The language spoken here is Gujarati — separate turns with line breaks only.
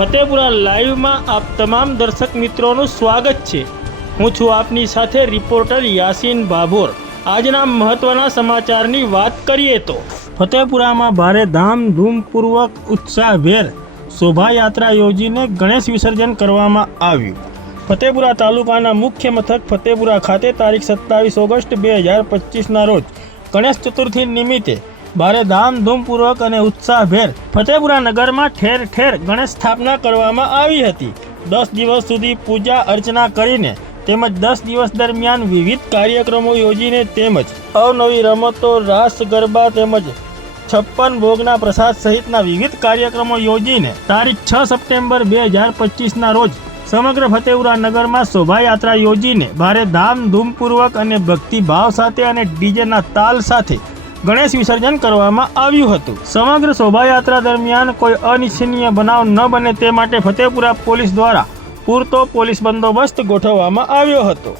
લાઈવમાં આપ તમામ દર્શક મિત્રોનું સ્વાગત છે. હું છું આપની સાથે રિપોર્ટર યાસીન ભાભોર આજના મહત્વના સમાચારની વાત કરીએ તો, ફતેપુરામાં ભારે ધામધૂમપૂર્વક ઉત્સાહભેર શોભાયાત્રા યોજીને ગણેશ વિસર્જન કરવામાં આવ્યું. ફતેપુરા તાલુકાના મુખ્ય મથક ફતેપુરા ખાતે તારીખ સત્તાવીસ ઓગસ્ટ બે હજાર પચીસના રોજ ગણેશ ચતુર્થી નિમિત્તે ભારે ધામધૂમપૂર્વક અને ઉત્સાહભેર ફતેપુરા નગરમાં ઠેર ઠેર ગણેશ સ્થાપના કરવામાં આવી હતી. દસ દિવસ સુધી પૂજા અર્ચના કરીને તેમજ દસ દિવસ દરમિયાન વિવિધ કાર્યક્રમો યોજીને તેમજ અવનવી રમતો, રાસ, ગરબા તેમજ છપ્પન ભોગના પ્રસાદ સહિતના વિવિધ કાર્યક્રમો યોજીને તારીખ છ સપ્ટેમ્બર બે હજાર પચીસના રોજ સમગ્ર ફતેપુરા નગરમાં શોભાયાત્રા યોજીને ભારે ધામધૂમપૂર્વક અને ભક્તિભાવ સાથે અને ડીજેના તાલ સાથે ગણેશ વિસર્જન કરવામાં આવ્યું હતું. સમગ્ર શોભાયાત્રા દરમિયાન કોઈ અનિચ્છનીય બનાવ ન બને તે માટે ફતેપુરા પોલીસ દ્વારા પૂરતો પોલીસ બંદોબસ્ત ગોઠવવામાં આવ્યો હતો.